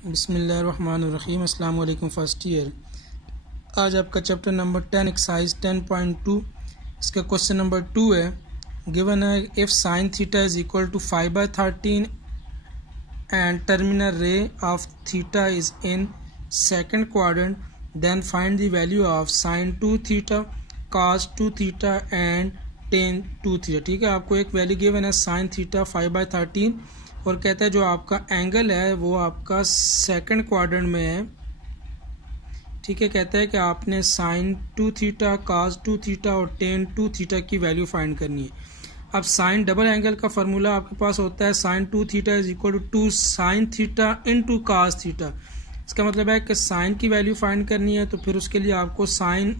बिस्मिल्लाहिर्रहमानिर्रहीम। अस्सलाम वालेकुम फर्स्ट ईयर। आज आपका चैप्टर नंबर 10 एक्सरसाइज 10.2 इसका क्वेश्चन नंबर 2 है। गिवन है if sine theta is equal to 5/13 and terminal ray of theta is in second quadrant, then find the value of sine 2 theta, cos 2 theta and tan 2 theta. ठीक है, आपको एक value given है sine theta 5/13 और कहता है जो आपका एंगल है वो आपका सेकंड क्वाड्रेंट में है। ठीक है, कहता है कि आपने साइन 2 थीटा, कॉस 2 थीटा और टेन 2 थीटा की वैल्यू फाइंड करनी है। अब साइन डबल एंगल का फार्मूला आपके पास होता है sine 2 theta is equal to 2 sine theta into cos theta. इसका मतलब है कि साइन की वैल्यू फाइंड करनी है तो फिर उसके लिए आपको sine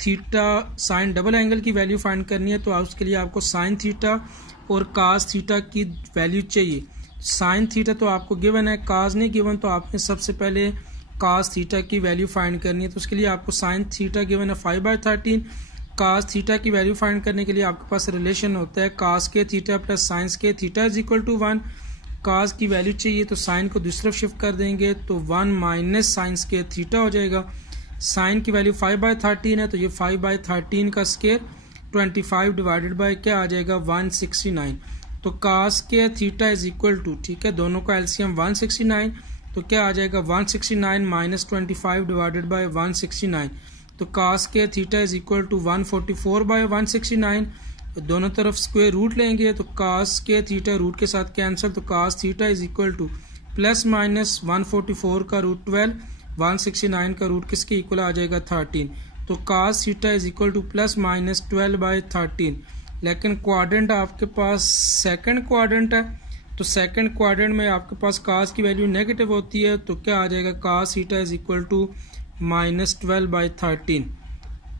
theta, sine double angle की वैल्यू फाइंड करनी है तो उसके लिए आपको साइन थीटा और कास थीटा की वैल्यू चाहिए। साइन थीटा तो आपको गिवन है, कास नहीं गिवन, तो आपने सबसे पहले कास थीटा की वैल्यू फाइंड करनी है। तो उसके लिए आपको साइन थीटा गिवन है 5/13। कास थीटा की वैल्यू फाइंड करने के लिए आपके पास रिलेशन होता है कास के थीटा प्लस साइंस के थीटा इज इक्वल टू 1। कास की वैल्यू चाहिए तो साइन को दूसरी तरफ शिफ्ट कर देंगे तो 1 माइनस साइंस के थीटा हो जाएगा। साइन की वैल्यू 5/13 है तो ये 5/13 का स्क्वायर 25 डिवाइडेड बाय क्या आ जाएगा 169। तो कास के थीटा इज इक्वल टू, ठीक है, दोनों का एलसीएम 169 तो क्या आ जाएगा 169 माइनस 25 डिवाइडेड बाय 169। तो कास के थीटा इज इक्वल टू 144/169। दोनों तरफ स्क्वायर रूट लेंगे तो कास के थीटा रूट के साथ कैंसिल, तो cos theta is equal to plus minus 144 का रूट 12, 169 का रूट किसके इक्वल आ जाएगा 13। तो cos theta is equal to plus minus 12/13। लेकिन क्वाड्रेंट आपके पास सेकंड क्वाड्रेंट है तो सेकंड क्वाड्रेंट में आपके पास कास की वैल्यू नेगेटिव होती है तो क्या आ जाएगा cos theta is equal to minus 12/13।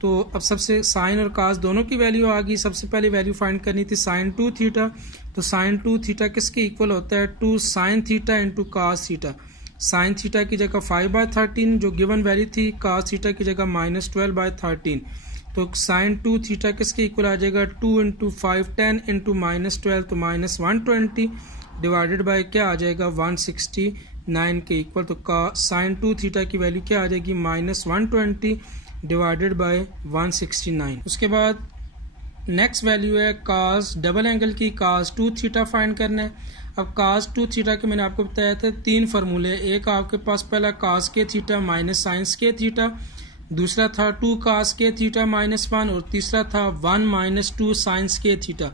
तो अब सबसे साइन और कास दोनों की वैल्यू आ गई। सबसे पहले वैल्यू फाइंड करनी थी साइन 2 थीटा, तो साइन 2 थीटा किसके इक्वल होता है 2 sine theta into cos theta. Sine theta की जगह 5/13 जो गिवन वैल्यू थी, कास थीटा की जगह माइनस 12/13। तो साइन 2 थीटा किसके इक्वल आ जाएगा 2 इंटू 5 10 इंटू माइनस 12 तो माइनस 120 डिवाइडेड बाय क्या आ जाएगा 169 के इक्वल। तो साइन 2 थीटा की वैल्यू क्या आ जाएगी माइनस 120 डिवाइडेड बाय 169। उसके बाद नेक्स्ट वैल्यू है कास डबल एंगल की, कास 2 थीटा फाइंड करना है। अब कास 2 थीटा के मैंने आपको बताया था 3 फार्मूले, एक आपके पास पहला कास के थीटा माइनस साइंस के थीटा, दूसरा था 2 कास के थीटा माइनस 1 और तीसरा था 1 माइनस 2 साइंस के थीटा।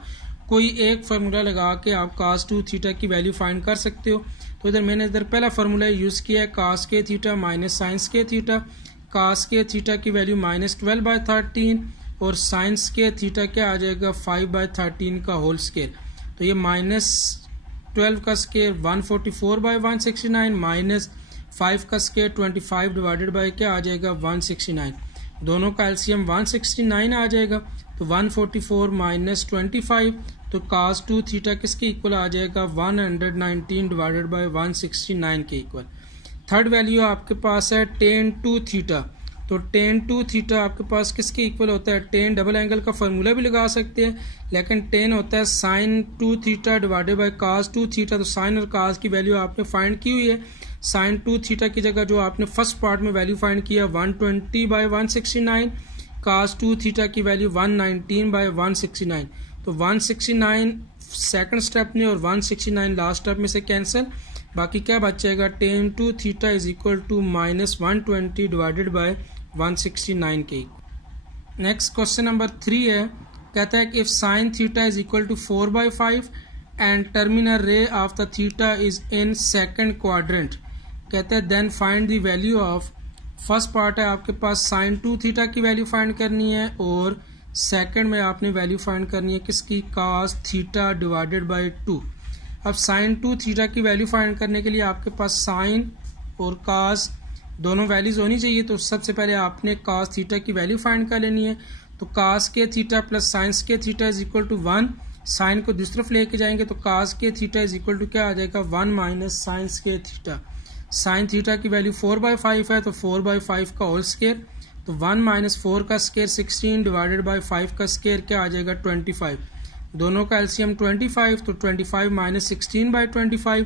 कोई एक फार्मूला लगा के आप कास 2 थीटा की वैल्यू फाइंड कर सकते हो। तो इधर मैंने पहला फार्मूला यूज किया है कास के थीटा माइनस साइंस के थीटा। कास के थीटा की वैल्यू माइनस 12/13 और साइंस के थीटा क्या आ जाएगा 5/13 का होल स्क्वायर। तो ये माइनस 12 का स्क्वायर 144/169 माइनस 5 का स्क्वायर 25 डिवाइडेड बाय क्या आ जाएगा 169। दोनों का एलसीएम 169 आ जाएगा तो 144 माइनस 25 तो कास 2 थीटा किसके इक्वल आ जाएगा 119 डिवाइडेड बाय 169 के इक्वल। थर्ड वैल्यू आपके पास है टेन 2 थीटा, तो टेन 2 थीटा आपके पास किसके इक्वल होता है, टेन डबल एंगल का फार्मूला भी लगा सकते हैं लेकिन टेन होता है sine 2 theta divided by cos 2 theta. तो साइन और कास की वैल्यू आपने फाइंड की हुई है। साइन 2 थीटा की जगह जो आपने फर्स्ट पार्ट में वैल्यू फाइंड किया 120/169, कास 2 थीटा की वैल्यू 119/169। तो 169 सेकंड स्टेप में और 169 लास्ट स्टेप में से कैंसिल, बाकी क्या बचेगा tan 2 theta is equal to minus 120 divided by 169 के। नेक्स्ट क्वेश्चन नंबर 3 है, कहता है कि if sine theta is equal to 4/5 and terminal ray of the theta is in second quadrant, कहते हैं then find the value of. First part है आपके पास साइन 2 थीटा की वैल्यू फाइंड करनी है और सेकंड में आपने वैल्यू फाइंड करनी है किसकी कास थीटा डिवाइडेड बाय 2। अब साइन 2 थीटा की वैल्यू फाइंड करने के लिए आपके पास साइन और कास दोनों वैल्यूज होनी चाहिए। तो सबसे पहले आपने कास थीटा की वैल्यू फाइंड कर लेनी है। तो कास के थीटा प्लस साइंस के theta is equal to 1, sine को दूसरी तरफ लेके जाएंगे तो कास के थीटा इज इक्वल टू क्या आ जाएगा 1 माइनस साइंस के थीटा। साइन थीटा की वैल्यू 4/5 है तो 4/5 का होल स्क्वायर, तो 1 माइनस 4 का स्क्वायर 16 डिवाइडेड बाय 5 का स्क्वायर क्या आ जाएगा 25। दोनों का एलसीएम 25 तो 25 माइनस 16/25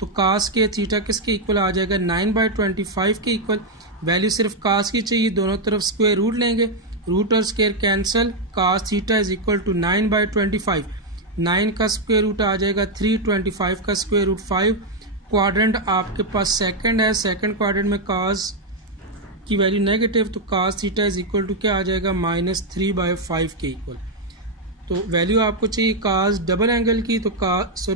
तो तो कास के थीटा किसके इक्वल आ जाएगा 9/25 के इक्वल। वैल्यू सिर्फ कास की चाहिए, दोनों तरफ स्क्वायर रूट लेंगे, रूट और square cancel, cos theta is equal to 9/25। 9 का स्क्वायर रूट आ जाएगा 3, 25 का स्क्वायर रूट 5। क्वाड्रेंट आपके पास सेकंड है, सेकंड क्वाड्रेंट में कास की वैल्यू नेगेटिव, तो cos theta is equal to क्या आ जाएगा -3/5 के इक्वल। तो वैल्यू आपको चाहिए कास डबल एंगल की, तो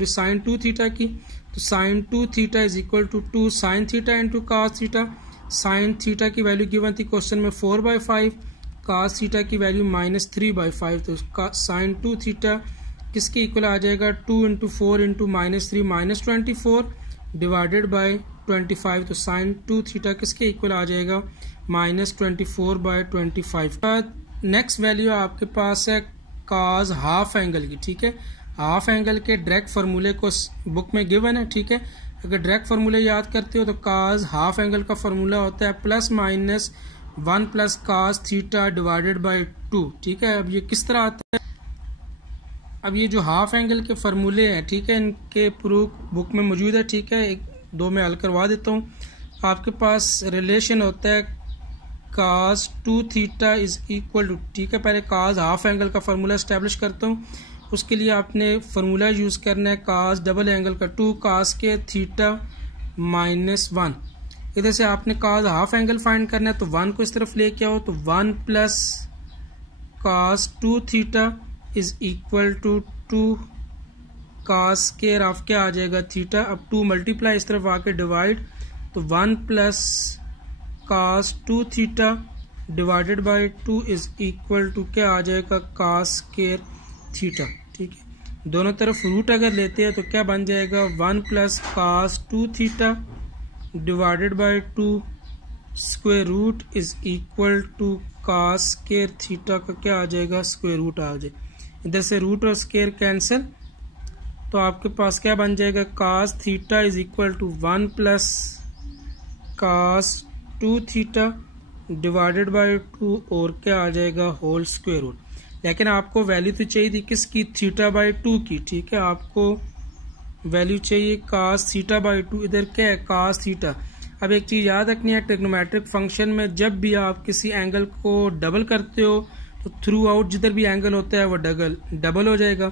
साइन 2 थीटा की, तो sine 2 theta is equal to 2 sine theta into cos theta. Sine theta की वैल्यू गिवन थी क्वेश्चन में 4/5, कास थीटा की वैल्यू -3/5, तो साइन 2 थीटा किसके इक्वल आ जाएगा 2 इंटू 4 इंटू -3 -24 डिवाइडेड बाई 25, तो साइन 2 थीटा किसके इक्वल आ जाएगा -24/25। नेक्स्ट वैल्यू आपके पास है काज हाफ एंगल की, ठीक है। हाफ एंगल के डायरेक्ट फार्मूले को बुक में गिवन है, ठीक है। अगर डायरेक्ट फार्मूले याद करते हो तो काज हाफ एंगल का फार्मूला होता है +-1 plus cause theta divided by 2, ठीक है। अब ये किस तरह आता है, अब ये जो हाफ एंगल के फार्मूले हैं, ठीक है, इनके प्रूफ बुक में मौजूद है, ठीक है। एक दो मैं हल करवा देता हूँ। आपके पास रिलेशन होता है काज 2 थीटा इज इक्वल टू, ठीक है, पहले काज हाफ एंगल का फार्मूला इस्टेब्लिश करता हूँ। उसके लिए आपने फार्मूला यूज़ करना है काज डबल एंगल का 2 काज के थीटा -1। इधर से आपने काज हाफ एंगल फाइंड करना है, तो 1 को इस तरफ लेके आओ, तो 1 plus cos 2 theta is equal to 2 cos square of क्या आ जाएगा थीटा। अब 2 मल्टीप्लाई इस तरफ आके डिवाइड, तो 1 plus cos 2 theta divided by 2 is equal to क्या आ जाएगा कास स्क्वायर थीटा, ठीक है। दोनों तरफ रूट अगर लेते हैं तो क्या बन जाएगा 1 plus cos 2 theta divided by 2 square root is equal to cos square theta का क्या आ जाएगा स्क्वायर रूट आ जाए। इधर से रूट और स्क्वायर कैंसिल, तो आपके पास क्या बन जाएगा cos theta is equal to 1 plus cos 2 theta divided by 2 और क्या आ जाएगा होल स्क्वायर रूट। लेकिन आपको वैल्यू तो चाहिए थी किसकी थीटा बाई 2 की, ठीक है। आपको वैल्यू चाहिए कास थीटा बाई 2, इधर क्या है कास थीटा। अब एक चीज याद रखनी है, ट्रिग्नोमेट्रिक फंक्शन में जब भी आप किसी एंगल को डबल करते हो तो थ्रू आउट जिधर भी एंगल होता है वो डबल हो जाएगा।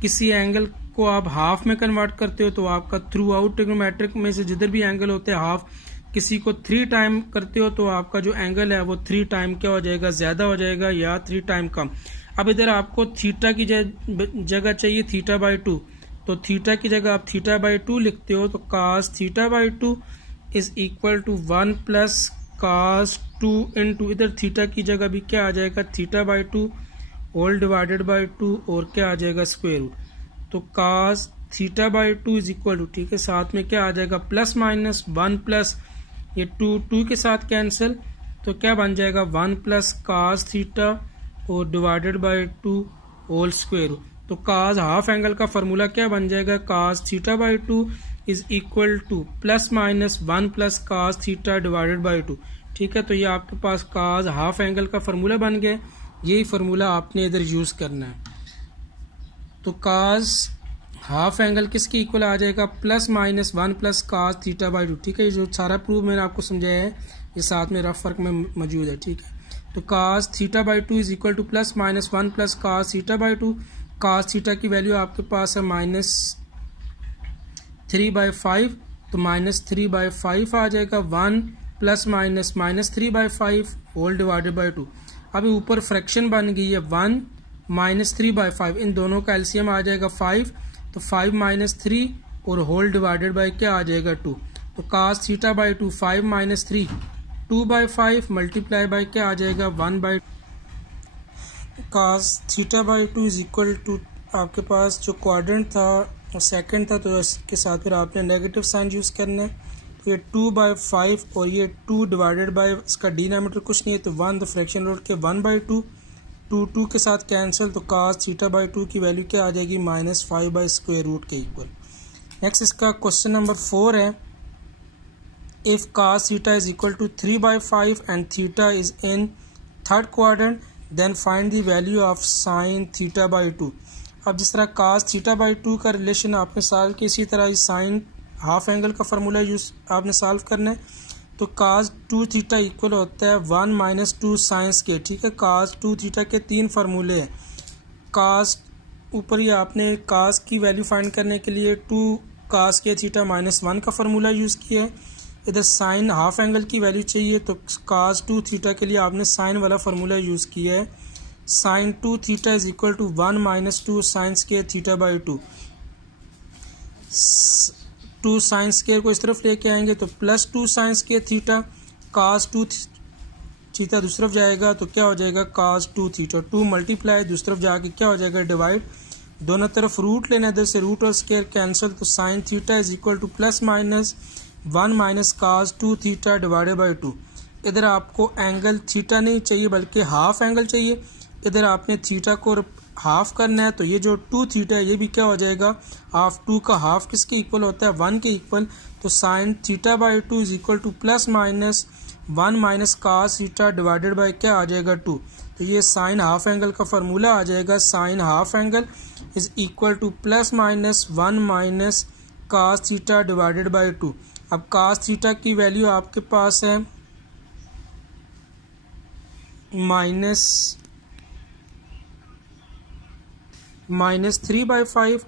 किसी एंगल को आप हाफ में कन्वर्ट करते हो तो आपका थ्रू आउट ट्रिग्नोमेट्रिक में से जिधर भी एंगल होता है हाफ, किसी को 3 टाइम करते हो तो आपका जो एंगल है वो 3 टाइम क्या हो जाएगा ज्यादा हो जाएगा या 3 टाइम कम। अब इधर आपको थीटा की जगह चाहिए थीटा बाई 2, तो थीटा की जगह आप थीटा बाई 2 लिखते हो, तो cos theta by 2 is equal to 1 plus cos 2 into इधर थीटा की जगह भी क्या आ जाएगा theta by 2 whole divided by 2 और क्या आ जाएगा स्क्वायर रूट। तो cos theta by 2 is equal to, ठीक है, साथ में क्या आ जाएगा +-1 प्लस ये 2 के साथ कैंसिल, तो क्या बन जाएगा 1 प्लस कास थीटा और divided by 2 whole square root. तो कास हाफ एंगल का फार्मूला क्या बन जाएगा cos theta by 2 is equal to +-1 plus cos theta divided by 2, ठीक है। तो ये आपके पास कास हाफ एंगल का फार्मूला बन गया, यही फार्मूला आपने इधर यूज करना है। तो कास हाफ एंगल किसके इक्वल आ जाएगा +-1 प्लस कास थीटा बाई 2, ठीक है। ये जो सारा प्रूफ मैंने आपको समझाया है ये साथ में रफ वर्क में मौजूद है, ठीक है। तो cos theta by 2 is equal to +-1 plus cos theta by 2। Cos theta की वैल्यू आपके पास है -3/5, तो -3/5 आ जाएगा। 1 ± -3/5 होल डिवाइडेड बाई 2। अब ऊपर फ्रैक्शन बन गई है 1 -3/5, इन दोनों का एलसीएम आ जाएगा 5, तो 5 - 3 और होल डिवाइडेड बाई क्या आ जाएगा 2। तो cos theta by 2 5 - 3 2/5 multiply by क्या आ जाएगा 1/2। Cos theta by 2 is equal to आपके पास जो क्वाड्रेंट था सेकंड था, तो इसके साथ फिर आपने नेगेटिव साइन यूज करना है। तो ये 2/5 और ये 2 डिवाइडेड बाई इसका डिनोमिनेटर कुछ नहीं है तो 1, तो फ्रैक्शन रूट के 1/2 2 के साथ कैंसिल, तो कास थीटा बाई 2 की वैल्यू क्या आ जाएगी -5/√, के इक्वल। नेक्स्ट इसका क्वेश्चन नंबर 4 है, if cos theta is equal to 3/5 and theta is in third quadrant then find the value of sin theta by 2। अब जिस तरह cos theta by 2 का रिलेशन आपने साल के इसी तरह sin हाफ एंगल का फार्मूला यूज आपने सॉल्व करना है। तो cos 2 थीटा इक्वल होता है 1 माइनस 2 साइन स्क्वायर, ठीक है। cos 2 थीटा के 3 फार्मूले हैं। cos ऊपर ही आपने cos की वैल्यू फाइंड करने के लिए 2 cos के थीटा माइनस 1 का फार्मूला यूज़ किया है। इधर साइन हाफ एंगल की वैल्यू चाहिए तो cos 2 थीटा के लिए आपने साइन वाला फार्मूला यूज़ किया है। Sine 2 theta is equal to 1 minus 2 sine square theta by 2। 2 sine square को इस तरफ लेके आएंगे तो plus 2 sine square theta, cos 2 theta दूसरी तरफ जाएगा तो क्या हो जाएगा cos 2 थीटा। 2 मल्टीप्लाई दूसरी तरफ जाके क्या हो जाएगा डिवाइड, दोनों तरफ रूट लेना, इधर से रूट और स्क्वायर कैंसिल, तो sine theta is equal to plus minus 1 minus cos 2 theta divided by 2। इधर आपको एंगल थीटा नहीं चाहिए बल्कि हाफ एंगल चाहिए। इधर आपने थीटा को हाफ करना है तो ये जो 2 थीटा है ये भी क्या हो जाएगा हाफ। 2 का हाफ किसके इक्वल होता है 1 के इक्वल, तो sine theta by 2 is equal to plus minus 1 minus cos theta divided by क्या आ जाएगा 2। तो ये साइन हाफ एंगल का फार्मूला आ जाएगा, sine half angle is equal to plus minus 1 minus cos theta divided by 2। अब cos थीटा की वैल्यू आपके पास है माइनस 3/5,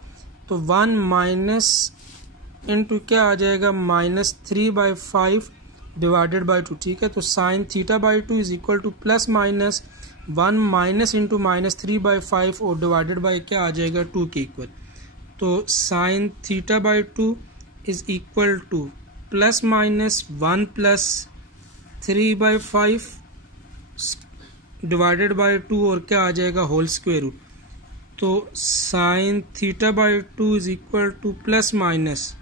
तो 1 माइनस इंटू क्या आ जाएगा माइनस 3/5 डिवाइडेड बाई 2, ठीक है। तो sine theta by 2 is equal to plus minus 1 minus into minus 3/5 और डिवाइडेड बाई क्या आ जाएगा 2 के इक्वल। तो sine theta by 2 is equal to plus minus 1 plus 3/5 divided by 2 और क्या आ जाएगा होल स्क्वायर रूट। तो sine theta by 2 is equal to plus minus,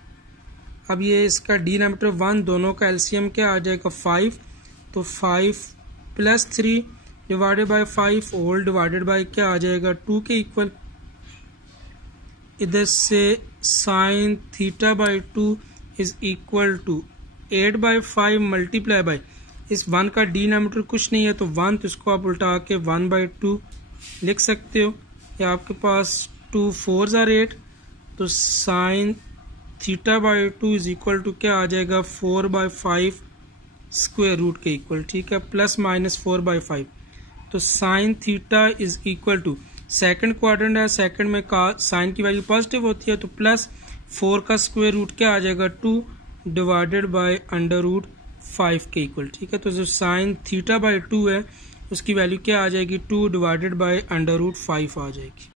अब ये इसका डिनोमिनेटर 1, दोनों का एलसीएम क्या आ जाएगा 5, तो 5 plus 3 divided by 5 whole divided by क्या आ जाएगा 2 के इक्वल। इधर से sine theta by 2 is equal to 8/5 multiply by, इस 1 का डिनोमिनेटर कुछ नहीं है तो 1, तो इसको आप उल्टा के 1/2 लिख सकते हो, या आपके पास 2 4s are 8, तो sine theta by 2 is equal to क्या आ जाएगा 4/5 स्क्वायर रूट के इक्वल, ठीक है, प्लस माइनस 4/5। तो sine theta is equal to second quadrant है, सेकंड में का साइन की वैल्यू पॉजिटिव होती है तो प्लस 4 का स्क्वायर रूट क्या आ जाएगा 2 डिवाइडेड बाय √5 के इक्वल, ठीक है। तो जो साइन थीटा बाई 2 है उसकी वैल्यू क्या आ जाएगी 2 डिवाइडेड बाय √5 आ जाएगी।